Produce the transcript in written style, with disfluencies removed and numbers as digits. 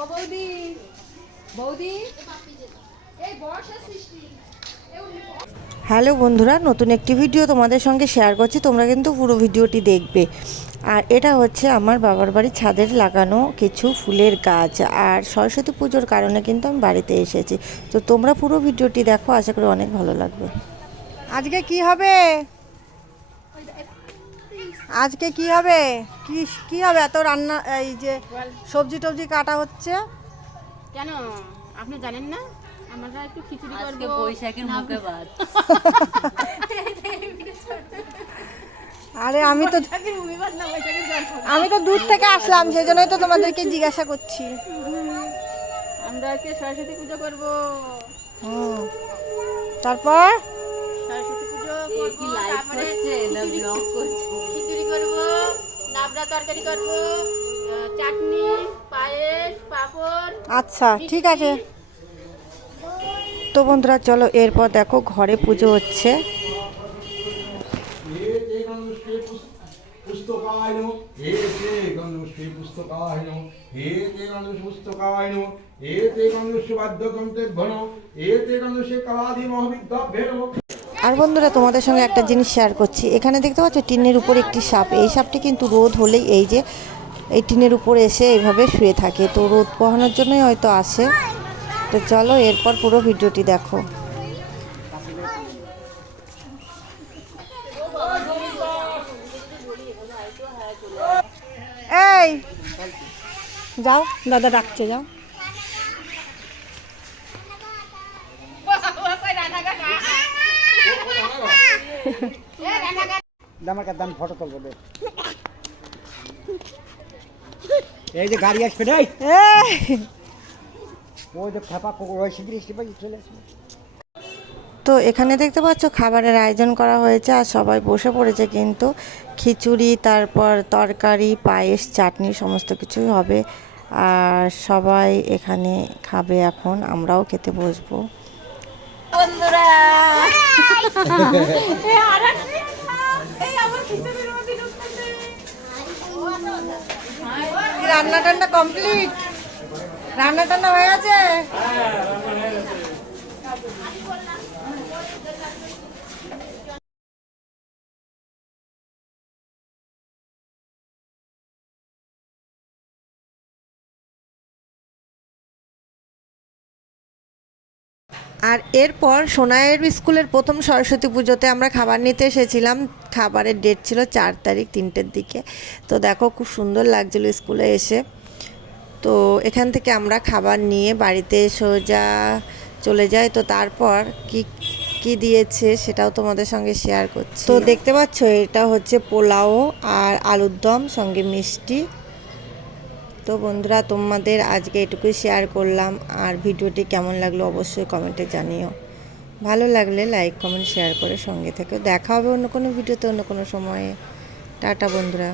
ও বৌদি, বৌদি এই বর্ষা সৃষ্টি। হ্যালো বন্ধুরা, নতুন একটি ভিডিও তোমাদের সঙ্গে শেয়ার করছি, তোমরা কিন্তু পুরো ভিডিওটি দেখবে। আর এটা হচ্ছে আমার বাবার বাড়ির ছাদের লাগানো কিছু ফুলের গাছ, আর সরস্বতী পুজোর কারণে কিন্তু আমি বাড়িতে এসেছি। তো তোমরা পুরো ভিডিওটি দেখো, আশা করি অনেক ভালো লাগবে। আজকে কি হবে? আজকে কি হবে? কি হবে? এত রান্না, এই যে সবজি টবজি কাটা হচ্ছে কেন আপনি জানেন না? আমরা একটু খিচুড়ি করব, বৈশাখের মুখে ভাত। আরে আমি তো দূর থেকে আসলাম, সেই জন্যই তো তোমাদেরকে জিজ্ঞাসা করছি। আমরা আজকে সরস্বতী পুজো করব। তারপর সরস্বতী পুজো করব, কি লাইভ তারপরে করছে না ব্লগ করছে? খিচুড়ি করব, লাবড়া তরকারি করব, চাটনি, পায়েস, পাঁপড়। আচ্ছা ঠিক আছে। তো বন্ধুরা চলো, এরপর দেখো ঘরে পুজো হচ্ছে। আর বন্ধুরা তোমাদের সঙ্গে একটা জিনিস শেয়ার করছি, এখানে দেখতে পাচ্ছ টিনের উপর একটি সাপ। এই সাপটি কিন্তু রোদ হলেই এই যে এই টিনের উপর এসে এইভাবে শুয়ে থাকে, তো রোদ পোহানোর জন্যই হয়তো আসে। তো চলো এরপর পুরো ভিডিওটি দেখো। এই যাও, দাদা ডাকছে, যাও। দাম ফটো তুলবো দে। এই যে গাড়ি আসবে রে, ওই যে খেপা ওই শিগগিরি চলে আসবে। তো এখানে দেখতে পাচ্ছ খাবারের আয়োজন করা হয়েছে, আর সবাই বসে পড়েছে কিন্তু। খিচুড়ি, তারপর তরকারি, পায়েস, চাটনি সমস্ত কিছুই হবে, আর সবাই এখানে খাবে। এখন আমরাও খেতে বসবো। বন্ধুরা রান্না টান্না কমপ্লিট? রান্না টান্না হয়ে গেছে? আর এরপর সোনাইয়ের স্কুলের প্রথম সরস্বতী পুজোতে আমরা খাবার নিতে এসেছিলাম। খাবারের ডেট ছিল 4 তারিখ 3টের দিকে। তো দেখো খুব সুন্দর লাগছিল স্কুলে এসে। তো এখান থেকে আমরা খাবার নিয়ে বাড়িতে সোজা চলে যাই। তো তারপর কি দিয়েছে সেটাও তোমাদের সঙ্গে শেয়ার করছি। তো দেখতে পাচ্ছ এটা হচ্ছে পোলাও আর আলুর দম সঙ্গে মিষ্টি। তো বন্ধুরা তোমাদের আজকে এটুকুই শেয়ার করলাম, আর ভিডিওটি কেমন লাগলো অবশ্যই কমেন্টে জানিও। ভালো লাগলে লাইক কমেন্ট শেয়ার করে সঙ্গে থেকো। দেখা হবে অন্য কোনো ভিডিওতে অন্য কোনো সময়ে। টাটা বন্ধুরা।